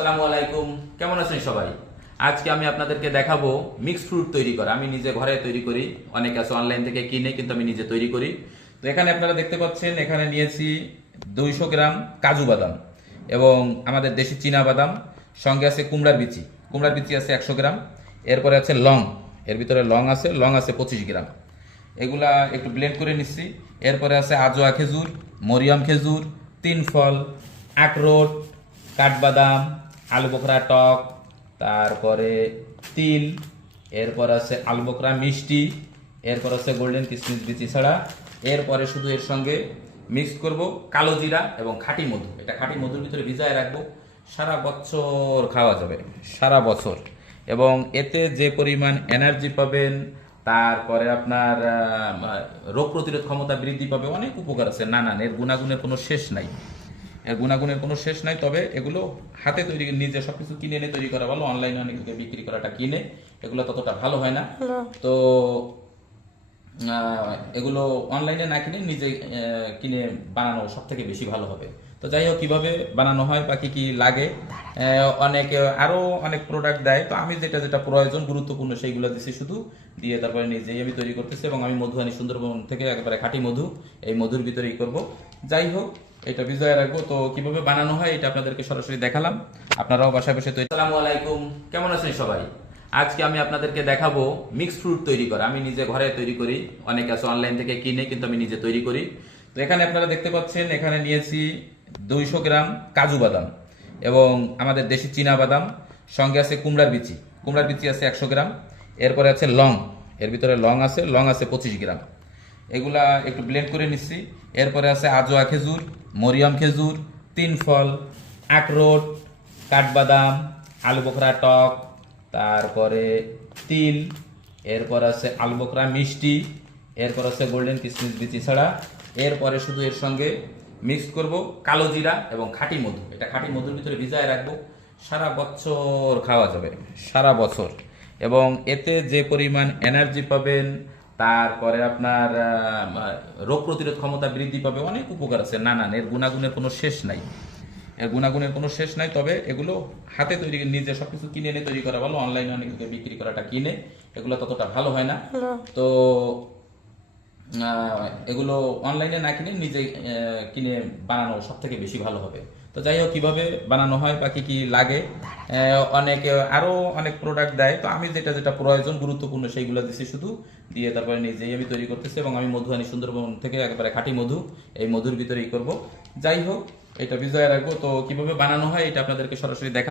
আসসালামু আলাইকুম, কেমন আছেন সবাই? আজকে আমি আপনাদেরকে দেখাবো মিক্সড ফ্রুট তৈরি করা। আমি নিজে ঘরে তৈরি করি, অনেক আছে অনলাইন থেকে কিনে, কিন্তু আমি নিজে তৈরি করি। তো এখানে আপনারা দেখতে পাচ্ছেন, এখানে নিয়েছি 200 গ্রাম কাজু বাদাম এবং আমাদের দেশি চীনা বাদাম, সঙ্গে আছে কুমড়ার বিচি আছে 100 গ্রাম, এরপরে আছে লং, এর ভিতরে লং আছে 25 গ্রাম। এগুলা একটু ব্লেন্ড করে নিচ্ছি। এরপরে আছে আজোয়া খেজুর, মরিয়াম খেজুর, তিন ফল, আখরোট, কাঠবাদাম, আলু বোখরা টক, তারপরে তিল, এরপর আছে আলু বোখরা মিষ্টি, এরপর আছে গোল্ডেন কিশমিশ বিচি ছাড়া। এরপরে শুধু এর সঙ্গে মিক্স করব কালো জিরা এবং খাঁটি মধু। এটা খাঁটি মধুর ভিতরে ভিজায় রাখবো, সারা বছর খাওয়া যাবে, সারা বছর। এবং এতে যে পরিমাণ এনার্জি পাবেন, তারপরে আপনার রোগ প্রতিরোধ ক্ষমতা বৃদ্ধি পাবে, অনেক উপকার আছে নানান। এর গুণাগুণের কোনো শেষ নাই, তবে এগুলো হাতে তৈরি, নিজে সবকিছু কিনে এনে তৈরি করা ভালো। অনলাইনে অনেক বিক্রি করাটা কিনে, এগুলো ততটা ভালো হয় না। তো এগুলো অনলাইনে না কিনে নিজে কিনে বানানো সব থেকে বেশি ভালো হবে। তো যাই হোক, কিভাবে বানানো হয় বা কি কি লাগে, অনেকে আরো অনেক প্রোডাক্ট দেয়। তো আমি যেটা যেটা প্রয়োজন গুরুত্বপূর্ণ সেইগুলো দিছি শুধু, দিয়ে তারপরে নিজেই আমি তৈরি করতেছি। এবং আমি মধু আনি সুন্দরবন থেকে, একেবারে খাঁটি মধু, এই মধুর ভিতরেই করব। যাই হোক, এটা ভিজায় রাখবো। তো কিভাবে বানানো হয় এটা আপনাদেরকে সরাসরি দেখালাম, আপনারাও বাসায় বসে তৈরি। আসসালামু আলাইকুম, কেমন আছেন সবাই? আজকে আমি আপনাদেরকে দেখাবো মিক্সড ফ্রুট তৈরি করা। আমি নিজে ঘরে তৈরি করি, অনেক আছে অনলাইন থেকে কিনে, কিন্তু আমি নিজে তৈরি করি। তো এখানে আপনারা দেখতে পাচ্ছেন, এখানে নিয়েছি 200 গ্রাম কাজু বাদাম এবং আমাদের দেশি চীনা বাদাম, সঙ্গে আছে কুমড়ার বিচি আছে 100 গ্রাম, এরপরে আছে লং, এর ভিতরে লং আছে 25 গ্রাম। এগুলা একটু ব্লেন্ড করে নিচ্ছি। এরপরে আছে আজোয়া খেজুর, মরিয়াম খেজুর, তিন ফল, আখরোট, কাঠবাদাম, আলু বোখরা টক, তারপরে তিল, এরপর আছে আলু বোখরা মিষ্টি, এরপর আছে গোল্ডেন কিশমিশ বিচি ছাড়া। এরপরে শুধু এর সঙ্গে মিক্স করব কালো জিরা এবং খাঁটি মধু। এটা খাঁটি মধুর ভিতরে ভিজায় রাখবো, সারা বছর খাওয়া যাবে, সারা বছর। এবং এতে যে পরিমাণ এনার্জি পাবেন, তারপরে আপনার রোগ প্রতিরোধ ক্ষমতা বৃদ্ধি পাবে, অনেক উপকার আছে নানান। এর গুণাগুণের কোনো শেষ নাই, তবে এগুলো হাতে তৈরি, নিজে সবকিছু কিনে এনে তৈরি করা ভালো। অনলাইনে অনেক বিক্রি করাটা কিনে, এগুলো ততটা ভালো হয় না। তো এগুলো অনলাইনে না কিনে নিজে কিনে বানানো সব থেকে বেশি ভালো হবে। তো যাই হোক, কিভাবে বানানো হয় বা কি কি লাগে, অনেকে আরো অনেক প্রোডাক্ট দেয়। তো আমি যেটা যেটা প্রয়োজন গুরুত্বপূর্ণ সেইগুলো দিছি শুধু, দিয়ে তারপরে নিজেই আমি তৈরি করতেছি। এবং আমি মধু আনি সুন্দরবন থেকে, একেবারে খাঁটি মধু, এই মধুর ভিতরেই করব। যাই হোক, এটা ভিজায় রাখবো। তো কিভাবে বানানো হয় এটা আপনাদেরকে সরাসরি দেখা।